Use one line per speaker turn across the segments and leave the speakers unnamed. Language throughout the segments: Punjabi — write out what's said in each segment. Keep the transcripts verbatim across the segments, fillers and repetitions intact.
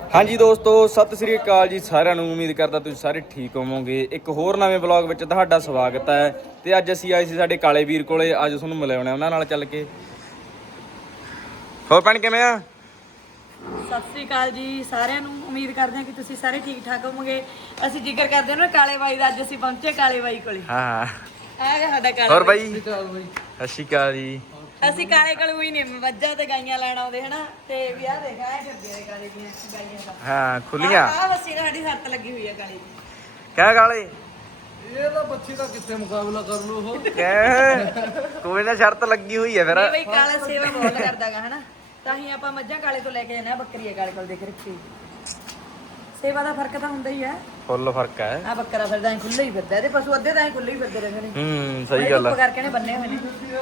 ਹਾਂਜੀ ਦੋਸਤੋ, ਸਤਿ ਸ੍ਰੀ ਅਕਾਲ ਜੀ ਸਾਰਿਆਂ ਨੂੰ। ਉਮੀਦ ਕਰਦਾ ਤੁਸੀਂ ਸਾਰੇ ਠੀਕ ਹੋਵੋਗੇ। ਇੱਕ ਹੋਰ ਨਵੇਂ ਵਲੌਗ ਵਿੱਚ ਤੁਹਾਡਾ ਸਵਾਗਤ ਹੈ। ਤੇ ਅੱਜ ਅਸੀਂ ਆਏ ਸੀ ਸਾਡੇ ਕਾਲੇ ਵੀਰ ਕੋਲੇ। ਅੱਜ ਤੁਹਾਨੂੰ ਮਿਲਾਉਣਾ ਉਹਨਾਂ ਨਾਲ ਚੱਲ ਕੇ। ਹੋਰ ਭੈਣ ਕਿਵੇਂ ਆ?
ਸਤਿ ਸ੍ਰੀ ਅਕਾਲ ਜੀ ਸਾਰਿਆਂ ਨੂੰ। ਉਮੀਦ ਕਰਦੇ ਹਾਂ ਕਿ ਤੁਸੀਂ ਸਾਰੇ ਠੀਕ ਠਾਕ ਹੋਵੋਗੇ। ਅਸੀਂ ਜ਼ਿਕਰ ਕਰਦੇ ਹਾਂ ਨਾ ਕਾਲੇ ਬਾਈ ਦਾ। ਅੱਜ ਅਸੀਂ ਪਹੁੰਚੇ ਕਾਲੇ ਬਾਈ ਕੋਲੇ।
ਹਾਂ
ਆ ਗਿਆ ਸਾਡਾ ਕਾਲਾ
ਹੋਰ ਬਾਈ। ਸਤਿ ਸ਼੍ਰੀ ਅਕਾਲ ਜੀ।
ਅਸੀਂ ਕਾਲੇ ਕੋਲ ਵੀ ਨਹੀਂ ਮੱਝਾਂ ਤੇ ਗਾਈਆਂ ਲੈਣ ਆਉਂਦੇ ਹਨਾ। ਤੇ ਵੀ ਆਹ ਦੇਖ ਆਏ ਫਿਰਦੇ ਆ ਕਾਲੇ ਦੀਆਂ ਗਾਈਆਂ ਦਾ।
ਹਾਂ ਖੁੱਲੀਆਂ
ਆ ਬੱਸੀ ਨਾਲ ਸਾਡੀ ਸੱਤ ਲੱਗੀ ਹੋਈ ਆ ਕਾਲੇ ਦੀ।
ਕਹਿ ਕਾਲੇ
ਇਹ ਤਾਂ ਬੱਚੀ ਦਾ ਕਿੱਥੇ ਮੁਕਾਬਲਾ ਕਰ ਲੂ ਉਹ।
ਕਹਿ ਕੋਈ ਨਾ ਸ਼ਰਤ ਲੱਗੀ ਹੋਈ ਹੈ ਫਿਰ।
ਇਹ ਬਈ ਕਾਲਾ ਸੇਵਾ ਬਹੁਤ ਕਰਦਾਗਾ ਹਨਾ। ਤਾਂ ਹੀ ਆਪਾਂ ਮੱਝਾਂ ਕਾਲੇ ਤੋਂ ਲੈ ਕੇ ਜਾਂਦੇ ਆ। ਬੱਕਰੀ ਕਾਲੇ ਕੋਲ ਦੇਖ ਰੱਖੀ। ਸੇਵਾ ਦਾ ਫਰਕ ਤਾਂ ਹੁੰਦਾ ਹੀ ਆ।
ਫੁੱਲ ਫਰਕ ਹੈ।
ਆ ਬੱਕਰਾ ਫਿਰਦਾ ਖੁੱਲੇ ਹੀ ਫਿਰਦਾ। ਇਹਦੇ ਪਸ਼ੂ ਅੱਧੇ ਤਾਂ ਖੁੱਲੇ ਹੀ ਫਿਰਦੇ ਰਹਿੰਦੇ ਨੇ।
ਹੂੰ ਸਹੀ ਗੱਲ
ਆ
ਹੈ।
ਕਰਕੇ ਨੇ ਬੰਨੇ ਹੋਏ ਨੇ।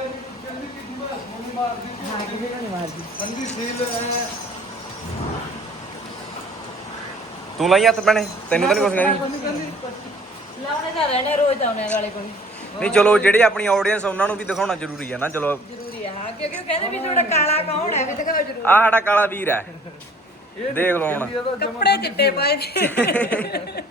ਹਾਂ ਕਿਸੇ ਨੂੰ ਨਹੀਂ ਮਾਰਦੀ।
ਠੰਡੀ ਸੀਲ ਹੈ।
ਤੂੰ ਲਾਈ ਹੱਥ ਭੈਣੇ, ਤੈਨੂੰ ਤਾਂ ਨਹੀਂ ਕੁਛ ਕਹਿੰਦੀ।
ਲਾਉਣੇ ਤਾਂ ਰਹਿਣੇ ਰੋਜ਼ ਆਉਣੇ ਵਾਲੇ ਕੋਈ।
ਨਹੀਂ ਚਲੋ ਜਿਹੜੀ ਆਪਣੀ ਆਡੀਅנס ਉਹਨਾਂ ਨੂੰ ਵੀ ਦਿਖਾਉਣਾ ਜ਼ਰੂਰੀ ਹੈ ਨਾ। ਚਲੋ
ਜ਼ਰੂਰੀ ਆ ਹਾਂ, ਕਿਉਂਕਿ ਉਹ ਕਹਿੰਦੇ ਵੀ ਤੁਹਾਡਾ ਕਾਲਾ ਕੌਣ ਹੈ ਵੀ ਦਿਖਾਓ ਜ਼ਰੂਰ।
ਆਹ ਸਾਡਾ ਕਾਲਾ ਵੀਰ ਹੈ। ਦੇਖ ਲਓ ਹੁਣ
ਕੱਪੜੇ ਚਿੱਟੇ ਪਾਏ ਨੇ।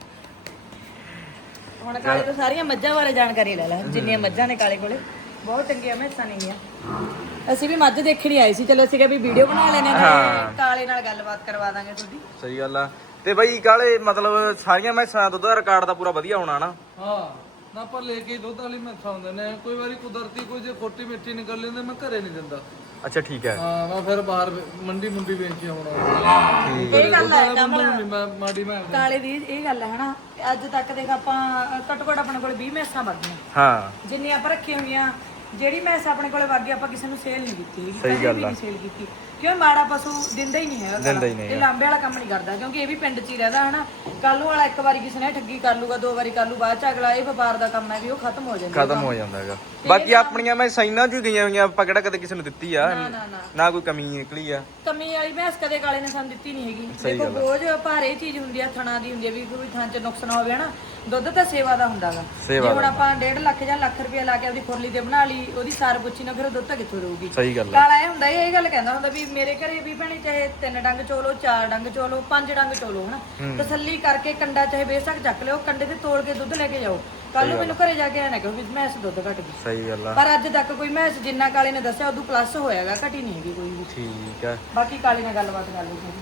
ਹੁਣ ਕਾਲੇ ਤੋਂ ਸਾਰੀਆਂ ਮੱਝਾਂ ਬਾਰੇ ਜਾਣਕਾਰੀ ਲੈ ਲੈ। ਜਿੰਨੀਆਂ ਮੱਝਾਂ ਨੇ ਕਾਲੇ ਕੋਲੇ ਬਹੁਤ ਚੰਗੀਆਂ ਮੈਸਾਂ ਨੇਗੀਆਂ। ਅਸੀਂ ਵੀ ਮੱਝ ਦੇਖਣੀ ਆਏ ਸੀ। ਚਲੋ ਅਸੀਂ ਕਿਹਾ ਵੀ ਵੀਡੀਓ ਬਣਾ ਲੈਣੇ ਨੇ, ਕਾਲੇ ਨਾਲ ਗੱਲਬਾਤ ਕਰਵਾ ਦਾਂਗੇ ਤੁਹਾਡੀ।
ਸਹੀ ਗੱਲ ਆ। ਤੇ ਬਈ ਕਾਲੇ ਮਤਲਬ ਸਾਰੀਆਂ ਮੈਸਾਂ ਦੁੱਧ ਦਾ ਰਿਕਾਰਡ ਦਾ ਪੂਰਾ ਵਧੀਆ ਹੋਣਾ ਨਾ।
ਹਾਂ ਨਾ ਆਪਾਂ ਲੈ ਕੇ ਦੁੱਧ ਵਾਲੀ ਮੈਸਾਂ ਹੁੰਦੇ ਨੇ। ਕੋਈ ਵਾਰੀ ਕੁਦਰਤੀ ਕੋਈ ਜੇ ਖੋਟੀ ਮਿੱਠੀ ਨਿਕਲ ਲੈਂਦੇ ਮੈਂ ਘਰੇ ਨਹੀਂ ਦਿੰਦਾ।
ਅੱਛਾ ਠੀਕ ਹੈ।
ਹਾਂ ਮੈਂ ਫਿਰ ਬਾਹਰ ਮੰਡੀ ਮੁੰਡੀ ਵੇਚੀ ਹੁਣ।
ਇਹ ਗੱਲ ਹੈ ਕਮਲ
ਮੈਂ ਮਾੜੀ ਮੈਂ
ਕਾਲੇ ਦੀ ਇਹ ਗੱਲ ਹੈ ਹਨਾ। ਅੱਜ ਤੱਕ ਦੇਖ ਆਪਾਂ ਘੱਟੋ ਘੱਟ ਆਪਣੇ ਕੋਲ ਵੀਹ ਮੈਸਾਂ ਵਗੀਆਂ।
ਹਾਂ
ਜਿੰਨੀ ਆਪਾਂ ਰੱਖੀਆਂ ਹੋਈਆਂ। ਜਿਹੜੀ ਮੈਸ ਆਪਣੇ ਕੋਲੇ ਵਗ ਗਈ ਆਪਾਂ ਕਿਸੇ ਨੂੰ ਸੇਲ ਨਹੀਂ ਕੀਤੀ।
ਸਹੀ ਗੱਲ ਆ।
ਸੇਲ ਕੀਤੀ ਕਿਉਂ ਮਾੜਾ ਪਸ਼ੂ ਦਿੰਦਾ ਹੀ ਨਹੀਂ ਹੈਗਾ।
ਦਿੰਦਾ ਹੀ ਨਹੀਂ।
ਇਹ ਲਾਂਬੇ ਵਾਲਾ ਕੰਮ ਨਹੀਂ ਕਰਦਾ ਕਿਉਂਕਿ ਇਹ ਵੀ ਪਿੰਡ 'ਚ ਹੀ ਰਹਿੰਦਾ ਹਨਾ। ਕੱਲੂ ਵਾਲਾ ਇੱਕ ਵਾਰੀ ਕਿਸੇ ਨੇ ਠੱਗੀ ਕਰ ਲੂਗਾ, ਦੋ ਵਾਰੀ ਕਰ ਲੂ, ਬਾਅਦ 'ਚ ਅਗਲਾ ਇਹ ਵਪਾਰ ਦਾ ਕੰਮ ਹੈ ਵੀ ਉਹ ਖਤਮ ਹੋ ਜਾਂਦਾ।
ਖਤਮ ਹੋ ਜਾਂਦਾ ਹੈਗਾ। ਬਾਕੀ ਆਪਣੀਆਂ ਮੈਸਾਂ ਇਹਨਾਂ ਚ ਗਈਆਂ ਹੋਈਆਂ। ਆਪਾਂ ਕਿਹੜਾ ਕਦੇ ਕਿਸੇ ਨੂੰ ਦਿੱਤੀ ਆ
ਨਾ ਨਾ ਨਾ
ਨਾ ਕੋਈ ਕਮੀ ਨਿਕਲੀ ਆ।
ਕਮੀ ਵਾਲੀ ਮੈਸ ਕਦੇ ਕਾਲੇ ਨੇ ਸਾਨੂੰ ਦਿੱਤੀ ਨਹੀਂ ਹੈਗੀ। ਦੇਖੋ ਬੋਝ ਭਾਰੇ ਚੀਜ਼ ਹੁੰਦੀ ਆ, ਥਣਾ ਦੀ ਹੁੰਦੀ ਆ ਵੀ ਕੋਈ ਥਾਂ 'ਚ ਨੁਕਸ ਨਾ ਹੋਵੇ ਹਨਾ। ਦੁੱਧ ਤਾਂ ਸੇਵਾ ਦਾ ਹੁੰਦਾਗਾ। ਜੇ ਹੁਣ ਆਪਾਂ ਡੇਢ ਲੱਖ ਜਾਂ ਲੱਖ ਰੁਪਏ ਲਾ ਕੇ ਆਪਦੀ ਖੁਰਲੀ ਤੇ ਬਣਾ ਲਈ, ਉਹਦੀ ਸਾਰ ਪੁੱਛੀ ਨਾ, ਫਿਰ ਉਹ ਦੁੱਧ ਤਾਂ ਕਿੱਥੋਂ ਰਹੂਗੀ।
ਸਹੀ ਗੱਲ ਆ।
ਕਾਲਾ ਇਹ ਹੁੰਦਾ ਇਹ ਗੱਲ ਕਹਿੰਦਾ ਹੁੰਦਾ ਵੀ ਮੇਰੇ ਘਰੇ ਵੀ ਭੈਣੀ ਚਾਹੇ ਤਿੰਨ ਡੰਗ ਚੋਲੋ, ਚਾਰ ਡੰਗ ਚੋਲੋ, ਪੰਜ ਡੰਗ ਚੋਲੋ ਹਨਾ। ਤਸੱਲੀ ਕਰਕੇ ਕੰਡਾ ਚਾਹੇ ਬੇਸ਼ੱਕ ਚੱਕ ਲਿਓ, ਕੰਡੇ ਤੇ ਤੋੜ ਕੇ ਦੁੱਧ ਲੈ ਕੇ ਜਾਓ। ਕੱਲ ਨੂੰ ਮੈਨੂੰ ਘਰੇ ਜਾ ਕੇ ਆਣਾ ਕਿ ਵੀ ਮੈਸ ਦੁੱਧ ਘਟ ਗਈ।
ਸਹੀ ਗੱਲ ਆ।
ਪਰ ਅੱਜ ਤੱਕ ਕੋਈ ਮੈਸ ਜਿੰਨਾ ਕਾਲੇ ਨੇ ਦੱਸਿਆ ਉਦੋਂ ਪਲੱਸ ਹੋਇਆਗਾ, ਘਟੀ ਨਹੀਂ ਹੈਗੀ ਕੋਈ ਵੀ।
ਠੀਕ ਆ।
ਬਾਕੀ ਕਾਲੇ ਨਾਲ ਗੱਲਬਾਤ ਕਰ ਲਈ ਜੀ।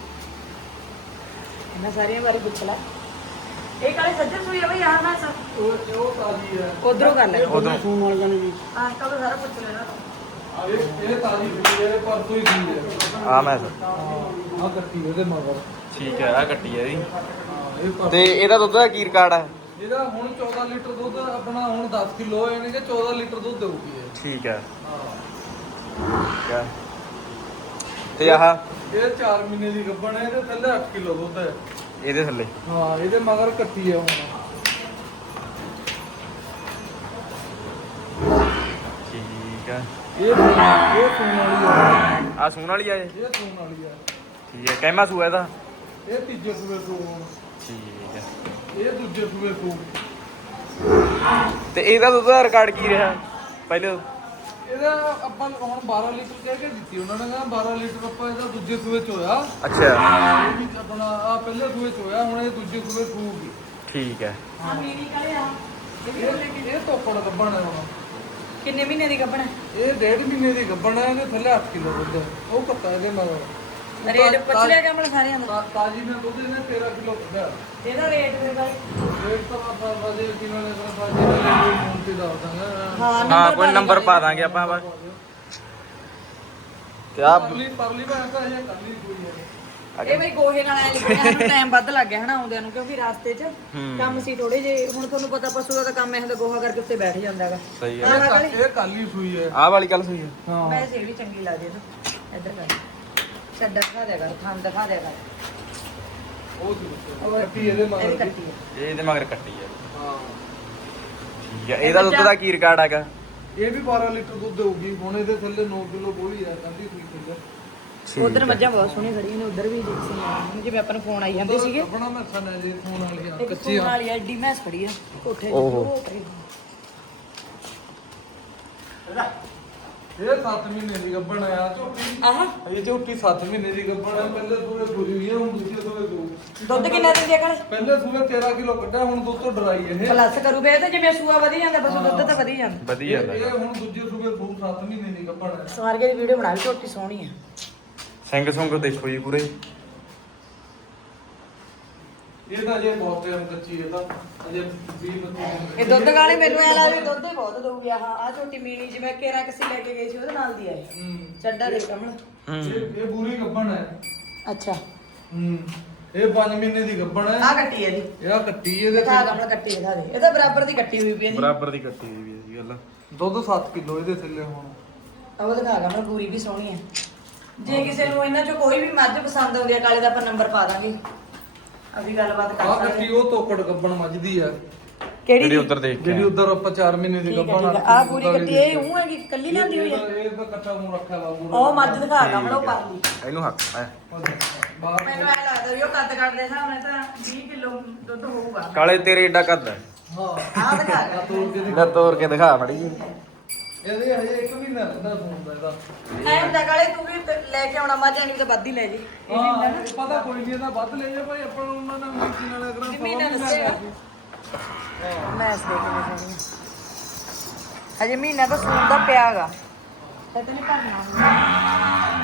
ਇਹਨਾਂ ਸਾਰੀਆਂ ਬਾਰੇ ਪੁੱਛ ਲੈ। ਇਹ ਕਾਲੇ ਸੱਜਣ ਸੂਈ ਆ ਬਈ। ਆਹ ਮੈਸ
ਉਹ ਉਹ ਤਾਜੀ ਹੈ।
ਉਧਰੋਂ ਕਰ ਲੈ।
ਉਧਰੋਂ
ਸੂਣ ਵਾਲੀਆਂ ਨੇ ਵੀ
ਆਹ ਕਦੋਂ ਸਾਰਾ ਪੁੱਛ ਲੈਣਾ।
ਇਹ ਇਹ ਤਾਜੀ ਸੀ ਇਹ ਪਰਸੋਂ ਹੀ ਸੀ ਹੈ।
ਆ ਮੈਸ
ਆ ਕੱਟੀ ਇਹਦੇ ਮਗਰ।
ਠੀਕ ਹੈ। ਆ ਕੱਟੀ ਹੈ ਇਹਦੀ।
ਇਹ ਪਰ-
ਤੇ ਇਹਦਾ ਦੁੱਧ ਦਾ ਕੀ ਰਿਕਾਰਡ ਆ?
ਇਹਦਾ ਹੁਣ ਚੌਦਾਂ ਲੀਟਰ ਦੁੱਧ ਆਪਣਾ ਹੁਣ ਦਸ ਕਿਲੋ ਯਾਨੀ ਕਿ ਚੌਦਾਂ ਲੀਟਰ ਦੁੱਧ ਦੇਊਗੀ ਇਹ।
ਠੀਕ ਹੈ।
ਹਾਂ
ਠੀਕ ਹੈ। ਤੇ ਆਹ
ਇਹ ਚਾਰ ਮਹੀਨੇ ਦੀ ਗੱਭਣ ਹੈ। ਇਹਦੇ ਥੱਲੇ ਅੱਠ ਕਿਲੋ ਦੁੱਧ ਹੈ।
ਇਹਦੇ ਥੱਲੇ
ਹਾਂ ਇਹਦੇ ਮਗਰ ਕੱਟੀ ਹੈ ਹੁਣ।
ਠੀਕ ਹੈ।
ਇਹ ਇਹ ਸੂਣ ਵਾਲੀ ਹੈ।
ਆ ਸੂਣ ਵਾਲੀ ਆ ਇਹ?
ਇਹ ਸੂਣ ਵਾਲੀ ਹੈ।
ਠੀਕ ਹੈ। ਕਹਿਮਾ ਸੂਆ ਇਹਦਾ?
ਇਹ ਤੀਜੇ ਸੂਏ ਸੂਣ।
ਠੀਕ ਹੈ।
ਇਹ ਦੂਜੇ ਸੂਏ ਸੂਣ।
ਤੇ ਇਹਦਾ ਦੁੱਧ ਦਾ ਰਿਕਾਰਡ ਕੀ ਰਿਹਾ ਪਹਿਲੇ?
ਇਹਦਾ ਆਪਾਂ ਹੁਣ ਬਾਰਾਂ ਲੀਟਰ ਕਹਿ ਕੇ ਦਿੱਤੀ ਉਹਨਾਂ ਨੇ। ਕਹਿੰਦਾ ਬਾਰਾਂ ਲੀਟਰ ਆਪਾਂ ਇਹਦਾ ਦੂਜੇ ਸੂਏ ਚ ਹੋਇਆ।
ਅੱਛਾ
ਇਹ ਵੀ ਆਪਣਾ ਆ ਪਹਿਲੇ ਸੂਏ ਚ ਹੋਇਆ। ਹੁਣ ਇਹ ਦੂਜੇ ਸੂਏ ਸੂਗੀ।
ਠੀਕ ਹੈ।
ਆ ਮੀਨੀ ਕਾਲੇ ਆ।
ਇਹ ਇਹ ਤੋਪੜ ਗੱਭਣ ਹੈ ਹੁਣ।
ਕਿੰਨੇ ਮਹੀਨੇ ਦੀ ਗੱਭਣ ਹੈ?
ਇਹ ਡੇਢ ਮਹੀਨੇ ਦੀ ਗੱਭਣ ਹੈ। ਇਹਦੇ ਥੱਲੇ ਅੱਠ ਕਿਲੋ ਦੁੱਧ ਹੈ। ਉਹ ਕੱਟਾ ਇਹਦੇ ਮਗਰ।
ਰੇਟ ਪੁੱਛ ਲਿਆ ਕਮਲ ਸਾਰਿਆਂ ਦਾ।
ਤਾ- ਤਾਜੀ ਨੇ ਦੁੱਧ ਇਹਨੇ ਤੇਰਾਂ ਕਿਲੋ ਕੱਢਿਆ।
ਇਹਦਾ ਰੇਟ ਫਿਰ ਬਾਈ
ਰੇਟ ਤਾਂ ਆਪਾਂ ਬਾਜੇ ਕਿਨਾਂ ਨੇ ਕਰ ਬਾਜੇ ਨੇ ਫੋਨ ਤੇ ਦੱਸ ਦਾਂਗੇ।
ਹਾਂ
ਹਾਂ ਕੋਈ ਨੰਬਰ ਪਾ ਦਾਂਗੇ ਆਪਾਂ ਬਸ। ਤੇ ਆ
ਪਰਲੀ ਪਰਲੀ ਭਾਂ ਤਾਂ ਇਹ ਕੱਲੀ ਕੋਈ ਹੈ।
ਇਹ ਬਈ ਗੋਹੇ ਨਾਲ ਐ ਲਿਖਿਆ ਸਾਨੂੰ ਟਾਈਮ ਵੱਧ ਲੱਗ ਗਿਆ ਹਨਾ ਆਉਂਦਿਆਂ ਨੂੰ ਕਿਉਂਕਿ ਰਸਤੇ 'ਚ ਕੰਮ ਸੀ ਥੋੜੇ ਜੇ। ਹੁਣ ਤੁਹਾਨੂੰ ਪਤਾ ਪਸ਼ੂ ਦਾ ਤਾਂ ਕੰਮ ਇਹ ਹੁੰਦਾ ਗੋਹਾ ਕਰਕੇ ਉੱਤੇ ਬੈਠ ਜਾਂਦਾ ਹੈਗਾ।
ਸਹੀ
ਆਹ ਵਾਲੀ
ਇਹ ਕੱਲੀ ਸੂਈ ਹੈ।
ਆਹ ਵਾਲੀ ਗੱਲ ਸਹੀ ਹੈ।
ਹਾਂ
ਮੈਂ ਸਿਰ ਵੀ ਚੰਗੀ ਲੱਗਦੀ ਨਾ। ਇੱਧਰ ਕਰ ਛੱਡਾ ਦਿਖਾ ਦਿਆ ਕਰ, ਥਾਂ ਦਿਖਾ ਦਿਆ ਕਰ।
ਉਹ ਸੀ ਕੱਟੀ ਇਹਦੇ
ਇਹ
ਮਗਰ
ਵੀ
ਦੀ।
ਕੱਟੀ ਹੈ।
ਇਹ ਇਹਦੇ ਮਗਰ ਕੱਟੀ ਹੈ।
ਹਾਂ
ਠੀਕ ਹੈ। ਇਹਦਾ ਦੁੱਧ ਦਾ ਕੀ ਰਿਕਾਰਡ ਹੈਗਾ?
ਇਹ ਵੀ ਬਾਰਾਂ ਲੀਟਰ ਦੁੱਧ ਦੇਊਗੀ। ਹੁਣ ਇਹਦੇ ਥੱਲੇ ਨੌ ਕਿਲੋ ਬੋਲੀ ਹੈ। ਕੱਢੀ ਸੂਈ ਤੇ
ਉਧਰ ਮੱਝਾਂ ਬਹੁਤ ਸੋਹਣੀਆਂ ਖੜੀਆਂ ਨੇ। ਉਧਰ ਵੀ ਦੇਖ ਸੀ ਜਿਵੇਂ ਆਪਾਂ ਨੂੰ ਫੋਨ ਆਈ ਜਾਂਦੇ ਸੀਗੇ।
ਆਪਣਾ ਮੈਸਾਂ ਨੇ ਜੀ ਫੋਨ ਵਾਲੀਆਂ
ਇੱਕ
ਕੱਚੀਆਂ।
ਫੋਨ ਵਾਲੀ ਐਡੀ ਮੈਸ ਖੜੀ ਆ ਕੋਠੇ 'ਤੇ।
ਓਹੋ।
ਉਹ ਖੜੀ।
ਇਹ ਸੱਤ ਮਹੀਨੇ ਦੀ ਗੱਭਣ ਆ ਝੋਟੀ।
ਆਹ
ਇਹ ਝੋਟੀ ਸੱਤ ਮਹੀਨੇ ਦੀ ਗੱਭਣ ਆ। ਪਹਿਲੇ ਪੂਰੇ ਪੂਰੀ ਹੋਈ ਆ। ਹੁਣ ਦੂਜੇ ਤੋਂ
ਦੁੱਧ ਕਿੰਨਾ ਦਿੰਦੀ ਆ ਕਾਲੇ?
ਪਹਿਲੇ ਸੂਏ ਤੇਰਾਂ ਕਿਲੋ ਕੱਢਿਆ, ਹੁਣ ਦੁੱਧ ਤੋਂ ਡਰਾਈ ਇਹ
ਪਲੱਸ ਕਰੂ ਬੇ ਤੇ ਜਿਵੇਂ ਸੂਆ ਵਧੀ ਜਾਂਦਾ ਬਸ ਦੁੱਧ ਤਾਂ ਵਧੀ ਜਾਂਦਾ।
ਵਧੀਆ
ਇਹ ਇਹ ਹੁਣ ਦੂਜੇ ਸੂਏ ਸੂਰ ਸੱਤ ਮਹੀਨੇ ਦੀ ਗੱਭਣ ਹੈ।
ਸਵਾਰਗੇ ਦੀ ਵੀਡੀਓ ਬਣਾ ਲਈ, ਝੋਟੀ ਸੋਹਣੀ ਆ।
ਸਿੰਘ ਸੁੰਗ ਦੇਖੋ ਜੀ ਪੂਰੇ।
ਇਹ ਤਾਂ ਅਜੇ ਬਹੁਤ ਟਾਈਮ ਕੱਚੀ ਹੈ, ਤਾਂ ਅਜੇ ਵੀਹ ਬੱਤੀ ਦਿਨ
ਇਹ ਦੁੱਧ ਕਾਲੇ ਮੈਨੂੰ ਐ ਲੱਗਦਾ ਵੀ ਦੁੱਧ ਹੀ ਬਹੁਤ ਦਊਗੀ। ਆਹ ਆ ਝੋਟੀ ਮੀਣੀ ਜਿਵੇਂ ਕੇਰਾ ਕਿਸੇ ਲੈ ਕੇ ਗਈ ਸੀ ਉਹਦੇ ਨਾਲ ਦੀ ਆ ਇਹ।
ਹੂੰ
ਚੱਡਾ ਦੇ ਕਮਲ।
ਇਹ ਇਹ ਪੂਰੀ ਗੱਭਣ ਹੈ।
ਅੱਛਾ
ਹੂੰ ਇਹ ਪੰਜ ਮਹੀਨੇ ਦੀ ਗੱਭਣ ਹੈ।
ਆ ਕੱਟੀ ਹੈ ਜੀ,
ਇਹ ਆ ਕੱਟੀ ਇਹਦੇ
ਦਿਖਾ ਕਮਲ ਕੱਟੀ ਦਿਖਾ ਦੇ। ਇਹ ਤਾਂ ਬਰਾਬਰ ਦੀ ਕੱਟੀ ਹੋਈ ਪਈ ਹੈ ਜੀ।
ਬਰਾਬਰ ਦੀ ਕੱਟੀ ਹੋਈ ਵੀ ਇਹ ਗੱਲ।
ਦੁੱਧ ਸੱਤ ਕਿਲੋ ਇਹਦੇ ਥੱਲੇ ਹੁਣ।
ਉਹ ਦਿਖਾ ਕਮਲ ਪੂਰੀ ਵੀ ਸੋਹਣੀ ਹੈ। ਜੇ ਕਿਸੇ ਨੂੰ ਇਹਨਾਂ ਚੋਂ ਕੋਈ ਵੀ ਮੱਝ ਪਸੰਦ ਆਉਂਦੀ ਹੈ ਕਾਲੇ ਦਾ ਆਪਾਂ ਨੰਬਰ ਪਾ ਦਾਂਗੇ, ਅਭੀ ਗੱਲਬਾਤ ਕਰ
ਆ
ਸਕਦੇ
ਕੱਟੀ ਉਹ ਤੋਕੜ ਗੱਭਣ ਮੱਝਦੀ ਆ,
ਕਿਹੜੀ
ਜਿਹੜੀ ਉਧਰ ਦੇਖ ਕੇ
ਜਿਹੜੀ ਉਧਰ ਆਪਾਂ ਚਾਰ ਮਹੀਨੇ ਦੀ
ਠੀਕ ਹੈ
ਗੱਭਣ
ਠੀਕ ਹੈ। ਆ ਪੂਰੀ ਕੱਟੀ ਇਹ ਉਹ ਹੈਗੀ ਕੱਲੀ ਲਿਆਂਦੀ ਹੋਈ ਹੈ।
ਇਹ ਤਾਂ ਕੱਟਾ ਮੂੰਹ ਰੱਖਿਆ ਵਾ ਪੂਰਾ।
ਉਹ ਮੱਝ ਦਿਖਾ ਕਮਲ ਉਹ ਪਰਲੀ।
ਇਹਨੂੰ ਹੱਥ ਹੈ।
ਬਾਹਰ
ਮੈਨੂੰ ਐ ਲੱਗਦਾ ਵੀ ਉਹ ਕੱਦ ਕੱਦ ਦੇ ਹਿਸਾਬ ਨਾਲ ਤਾਂ ਵੀਹ ਕਿਲੋ ਦੁੱਧ ਹੋਊਗਾ।
ਕਾਲੇ ਤੇਰੇ ਏਡਾ ਕੱਦ ਹੈ।
ਹਾਂ
ਆ ਦਿਖਾ ਕਰ
ਤੋੜ ਕੇ
ਲੈ ਤੋੜ ਕੇ ਦਿਖਾ ਮੜੀ ਜੀ।
ਇਹਦੇ ਹਜੇ ਇੱਕ ਮਹੀਨਾ ਰਹਿੰਦਾ ਫੋਨ ਦਾ ਇਹਦਾ।
ਐ ਹੁੰਦਾ ਕਾਲੇ ਤੂੰ ਵੀ ਤੇ ਲੈ ਕੇ ਆਉਣਾ ਮੱਝ ਨਹੀਂ ਤਾਂ ਵੱਧ ਹੀ ਲੈ ਜੀ। ਇਹ ਵੀ ਹੁੰਦਾ
ਹਾਂ
ਨਾ
ਪਤਾ ਕੋਈ ਨਹੀਂ, ਇਹਦਾ ਵੱਧ ਲੈ ਜਾ ਭਾਈ, ਆਪਾਂ ਨੂੰ ਉਹਨਾਂ ਨੇ ਮੀਟੀ ਨਾਲ ਕਰਾਂ
ਵੀ ਮਹੀਨਾ ਦੱਸਿਆ। ਮੈਂ ਇਸ ਦੇਖ ਕੇ ਜਾਣੀ ਹਜੇ ਮਹੀਨਾ ਤਾਂ ਸੂਣ ਦਾ ਪਿਆਗਾ ਤੇ ਤੈਨੂੰ ਕਰਨਾ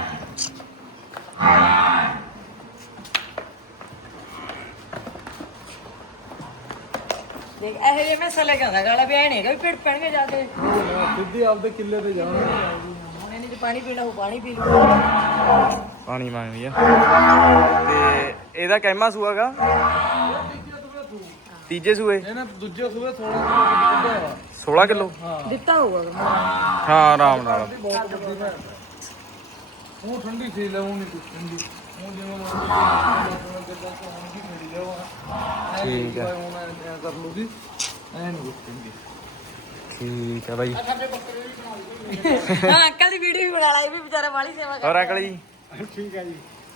ਦੇਖ ਇਹ ਜੇ ਮੈਂ ਸਲੇ ਕਹਿੰਦਾ ਗਾਲਾ ਵੀ ਐ ਨਹੀਂ ਹੈਗਾ ਵੀ ਪੇਟ ਪੈਣਗੇ ਜਾ ਕੇ।
ਸਿੱਧੀ ਆਪਦੇ ਕਿੱਲੇ ਤੇ ਜਾਣਾ।
ਹੁਣ ਇਹਨੇ ਜੇ ਪਾਣੀ ਪੀਣਾ ਉਹ ਪਾਣੀ ਪੀ ਲੂ।
ਪਾਣੀ ਮੰਗਦੀ ਆ। ਤੇ ਇਹਦਾ ਕਹਿਮਾ ਸੂਆਗਾ ਤੀਜੇ ਸੂਏ
ਇਹਨੇ ਦੂਜੇ ਸੂਏ ਸੋਲਾਂ ਕਿਲੋ ਕੱਢਿਆ ਵਾ।
ਸੋਲਾਂ ਕਿਲੋ।
ਹਾਂ
ਦਿੱਤਾ ਹੋਊਗਾ
ਹਾਂ ਆਰਾਮ ਨਾਲ।
ਬਹੁਤ ਵੱਡੀ ਭੈਣ। ਉਹ ਠੰਡੀ ਸੀ ਲੈ, ਉਹ ਨਹੀਂ ਕੁਛ ਠੰਡੀ। ਉਹ ਜਿਵੇਂ ਮਰਜ਼ੀ ਕਿੱਦਾਂ ਤੋਂ ਹੁਣ ਵੀ ਮਿਲ ਜਾਵਾ।
ਠੀਕ ਹੈ।
ਹੁਣ ਐ ਕਰ ਲੂਗੀ, ਐ ਨਹੀਂ ਕੁਛ ਠੰਡੀ।
ਠੀਕ ਹੈ ਬਾਈ।
ਹਾਂ ਅੰਕਲ ਦੀ ਵੀਡੀਓ ਵੀ ਬਣਾ ਲਾ, ਇਹ ਵੀ ਵਿਚਾਰਾ ਵਾਲੀ ਸੇਵਾ ਕਰ।
ਹੋਰ ਅੰਕਲ ਜੀ
ਠੀਕ ਹੈ ਜੀ।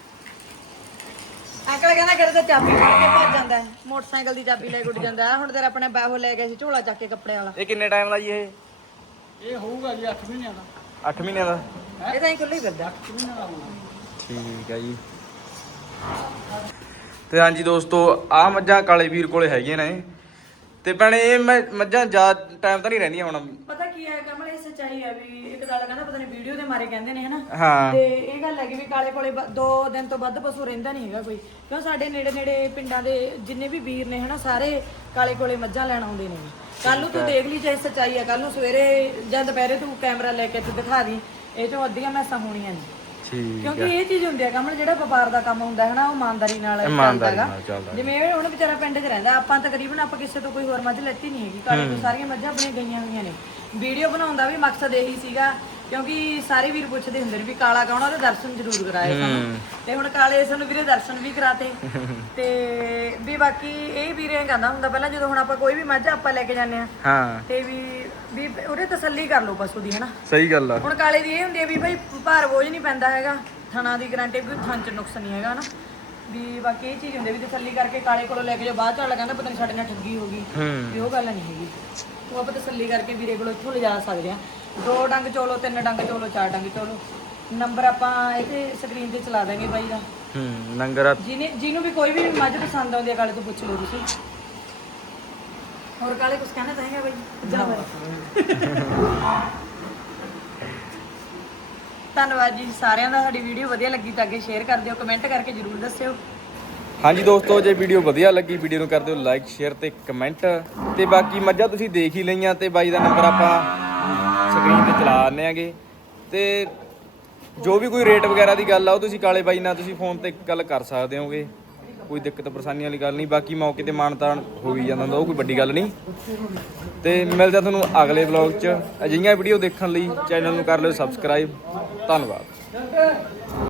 ਅੰਕਲ ਕਹਿੰਦਾ ਕਰੇ ਤਾਂ ਚਾਬੀ ਫੜ ਕੇ ਭੱਜ ਜਾਂਦਾ ਹੈ, ਮੋਟਰਸਾਈਕਲ ਦੀ ਚਾਬੀ ਲੈ ਕੇ ਉੱਡ ਜਾਂਦਾ ਹੈ। ਹੁਣ ਤੇਰਾ ਆਪਣੇ ਬਾਹੋ ਲੈ ਗਿਆ ਸੀ ਝੋਲਾ ਚੱਕ ਕੇ ਕੱਪੜੇ ਵਾਲਾ।
ਇਹ ਕਿੰਨੇ ਟਾਈਮ ਦਾ ਜੀ ਇਹ?
ਇਹ ਹੋਊਗਾ ਜੀ ਅੱਠ ਮਹੀਨਿਆਂ ਦਾ।
ਅੱਠ ਮਹੀਨਿਆਂ ਦਾ।
ਇਹ ਤਾਂ ਹੀ ਖੁੱਲੇ ਹੀ ਫਿਰਦਾ।
ਠੀਕ ਹੈ ਜੀ। ਤੇ ਹਾਂਜੀ ਦੋਸਤੋ ਆਹ ਮੱਝਾਂ ਕਾਲੇ ਵੀਰ ਕੋਲੇ ਹੈਗੀਆਂ ਨੇ। ਤੇ ਭੈਣੇ ਇਹ ਮੈਂ ਮੱਝਾਂ ਜ਼ਿਆਦਾ ਟਾਈਮ ਤਾਂ ਨਹੀਂ ਰਹਿੰਦੀਆਂ ਹੁਣ।
ਪਤਾ ਕੀ ਹੈ ਕਮਲ, ਇਹ ਸੱਚਾਈ ਹੈ ਵੀ ਇੱਕ ਗੱਲ ਕਹਿੰਦਾ ਪਤਾ ਨਹੀਂ ਵੀਡੀਓ ਦੇ ਮਾਰੇ ਕਹਿੰਦੇ ਨੇ ਹਨਾ।
ਹਾਂ
ਤੇ ਇਹ ਗੱਲ ਹੈ ਕਿ ਵੀ ਕਾਲੇ ਕੋਲੇ ਬ- ਦੋ ਦਿਨ ਤੋਂ ਵੱਧ ਪਸ਼ੂ ਰਹਿੰਦਾ ਨਹੀਂ ਹੈਗਾ ਕੋਈ, ਕਿਉਂ ਸਾਡੇ ਨੇੜੇ ਨੇੜੇ ਪਿੰਡਾਂ ਦੇ ਜਿੰਨੇ ਵੀ ਵੀਰ ਨੇ ਹਨਾ ਸਾਰੇ ਕਾਲੇ ਕੋਲੇ ਮੱਝਾਂ ਲੈਣ ਆਉਂਦੇ ਨੇ। ਕੱਲ ਨੂੰ ਤੂੰ ਦੇਖ ਲਈ ਜੇ ਸੱਚਾਈ ਹੈ, ਕੱਲ ਨੂੰ ਸਵੇਰੇ ਜਾਂ ਦੁਪਹਿਰੇ ਤੂੰ ਕੈਮਰਾ ਲੈ ਕੇ ਤੂੰ ਦਿਖਾ ਦੀ, ਇਹ ਚੋਂ ਅੱਧੀਆਂ ਮੈਸਾਂ ਹੋਣੀਆਂ ਨੇ।
ਠੀਕ
ਕਿਉਂਕਿ ਇਹ ਚੀਜ਼ ਹੁੰਦੀ ਹੈ ਕਮਲ, ਜਿਹੜਾ ਵਪਾਰ ਦਾ ਕੰਮ ਹੁੰਦਾ ਹੈ ਨਾ ਉਹ ਇਮਾਨਦਾਰੀ ਨਾਲ
ਇਮਾਨਦਾਰੀ
ਚੱਲਦਾ
ਨਾਲ
ਹੈਗਾ।
ਚੱਲਦਾ।
ਜਿਵੇਂ ਇਹ ਹੁਣ ਵਿਚਾਰਾ ਪਿੰਡ 'ਚ ਰਹਿੰਦਾ, ਆਪਾਂ ਤਕਰੀਬਨ ਆਪਾਂ ਕਿਸੇ ਤੋਂ ਕੋਈ ਹੋਰ ਮੱਝ ਲੈਤੀ ਨਹੀਂ ਹੈਗੀ, ਕਾਲੇ ਤੋਂ ਸਾਰੀਆਂ ਮੱਝਾਂ ਆਪਣੀਆਂ ਗਈਆਂ ਹੋਈਆਂ ਨੇ। ਵੀਡੀਓ ਬਣਾਉਣ ਦਾ ਵੀ ਮਕਸਦ ਇਹੀ ਸੀਗਾ, ਕਿਉਂਕਿ ਸਾਰੇ ਵੀਰ ਪੁੱਛਦੇ ਹੁੰਦੇ ਨੇ ਵੀ ਕਾਲਾ ਕੌਣ ਆ, ਉਹਦੇ ਦਰਸ਼ਨ ਜ਼ਰੂਰ ਕਰਾਏ ਸਾਨੂੰ। ਤੇ ਹੁਣ ਕਾਲੇ ਸਾਨੂੰ ਵੀਰੇ ਦਰਸ਼ਨ ਵੀ ਕਰਾਤੇ। ਤੇ ਵੀ ਬਾਕੀ ਇਹ ਵੀਰੇ ਕਹਿੰਦਾ ਹੁੰਦਾ ਪਹਿਲਾਂ ਜਦੋਂ ਹੁਣ ਆਪਾਂ ਕੋਈ ਵੀ ਮੱਝ ਆਪਾਂ ਲੈ ਕੇ ਜਾਂਦੇ ਆ
ਹਾਂ
ਤੇ ਵੀ ਵੀ ਉਹਦੇ ਤਸੱਲੀ ਕਰ ਲਓ ਪਸ਼ੂ ਦੀ ਹਨਾ।
ਸਹੀ ਗੱਲ ਆ।
ਹੁਣ ਕਾਲੇ ਦੀ ਇਹ ਹੁੰਦੀ ਹੈ ਵੀ ਭਾਈ ਭਾਰ ਬੋਝ ਨਹੀਂ ਪੈਂਦਾ ਹੈਗਾ, ਥਣਾ ਦੀ ਗਾਰੰਟੀ ਵੀ ਥਣ ਚ ਨੁਕਸ ਨਹੀਂ ਹੈਗਾ ਨਾ। ਵੀ ਬਾਕੀ ਇਹ ਚੀਜ਼ ਹੁੰਦੀ ਵੀ ਤਸੱਲੀ ਕਰਕੇ ਕਾਲੇ ਕੋਲੋਂ ਲੈ ਕੇ ਜਾਓ, ਬਾਅਦ ਚ ਕਹਿੰਦਾ ਪਤਾ ਨਹੀਂ ਸਾਡੇ ਨਾਲ ਠੱਗੀ ਹੋ ਗਈ, ਵੀ ਉਹ ਗੱਲ ਨਹੀਂ ਹੈਗੀ। ਉਹ ਆਪਾਂ ਤਸੱਲੀ ਕਰਕੇ ਵੀਰੇ ਕੋਲੋਂ ਇੱਥੋਂ ਲਿਜਾ ਸਕਦੇ ਆ। ਦੋ ਡੰਗ ਚੋਲੋ, ਤਿੰਨ ਡੰਗ ਚੋਲੋ, ਚਾਰ ਡੰਗ ਚੋਲੋ। ਨੰਬਰ ਆਪਾਂ ਇੱਥੇ ਸਕਰੀਨ ਤੇ ਚਲਾ ਦਾਂਗੇ ਬਾਈ ਦਾ।
ਹੂੰ ਨੰਗਰ
ਜਿਹਨੇ ਜਿਹਨੂੰ ਵੀ ਕੋਈ ਵੀ ਮੱਝ ਪਸੰਦ ਆਉਂਦੀ ਹੈ ਕਾਲੇ ਤੋਂ ਪੁੱਛ ਲਓ ਤੁਸੀਂ। ਹੋਰ ਕਾਲੇ ਕੁਝ ਕਹਿਣਾ ਚਾਹੇਗਾ ਬਾਈ? ਧੰਨਵਾਦ ਜੀ ਸਾਰਿਆਂ ਦਾ। ਸਾਡੀ ਵੀਡੀਓ ਵਧੀਆ ਲੱਗੀ ਤਾਂ ਅੱਗੇ ਸ਼ੇਅਰ ਕਰ ਦਿਓ, ਕਮੈਂਟ ਕਰਕੇ ਜਰੂਰ ਦੱਸਿਓ।
ਹਾਂਜੀ ਦੋਸਤੋ ਜੇ ਵੀਡੀਓ ਵਧੀਆ ਲੱਗੀ ਵੀਡੀਓ ਨੂੰ ਕਰ ਦਿਓ ਲਾਈਕ ਸ਼ੇਅਰ ਤੇ ਕਮੈਂਟ। ਤੇ ਬਾਕੀ ਮੱਝਾਂ ਤੁਸੀਂ ਦੇਖ ਹੀ ਲਈਆਂ ਤੇ ਬਾਈ ਦਾ ਨੰਬਰ ਆਪਾਂ ਸਕਰੀਨ ਤੇ ਚਲਾ ਦਿੰਦੇ ਆਂਗੇ। ਤੇ ਜੋ ਵੀ ਕੋਈ ਰੇਟ ਵਗੈਰਾ ਦੀ ਗੱਲ ਆ ਉਹ ਤੁਸੀਂ ਕਾਲੇ ਬਾਈ ਨਾਲ ਤੁਸੀਂ ਫੋਨ ਤੇ ਗੱਲ ਕਰ ਸਕਦੇ ਹੋਗੇ, ਕੋਈ ਦਿੱਕਤ ਪਰੇਸ਼ਾਨੀ ਵਾਲੀ ਗੱਲ ਨਹੀਂ। ਬਾਕੀ ਮੌਕੇ ਤੇ ਮਾਨਤਾਨ ਹੋ ਵੀ ਜਾਂਦਾ ਹੁੰਦਾ, ਉਹ ਕੋਈ ਵੱਡੀ ਗੱਲ ਨਹੀਂ। ਤੇ ਮਿਲਦਾ ਤੁਹਾਨੂੰ ਅਗਲੇ ਵਲੌਗ 'ਚ। ਅਜਿਹੀਆਂ ਵੀਡੀਓ ਦੇਖਣ ਲਈ ਚੈਨਲ ਨੂੰ ਕਰ ਲਿਓ ਸਬਸਕ੍ਰਾਈਬ। ਧੰਨਵਾਦ।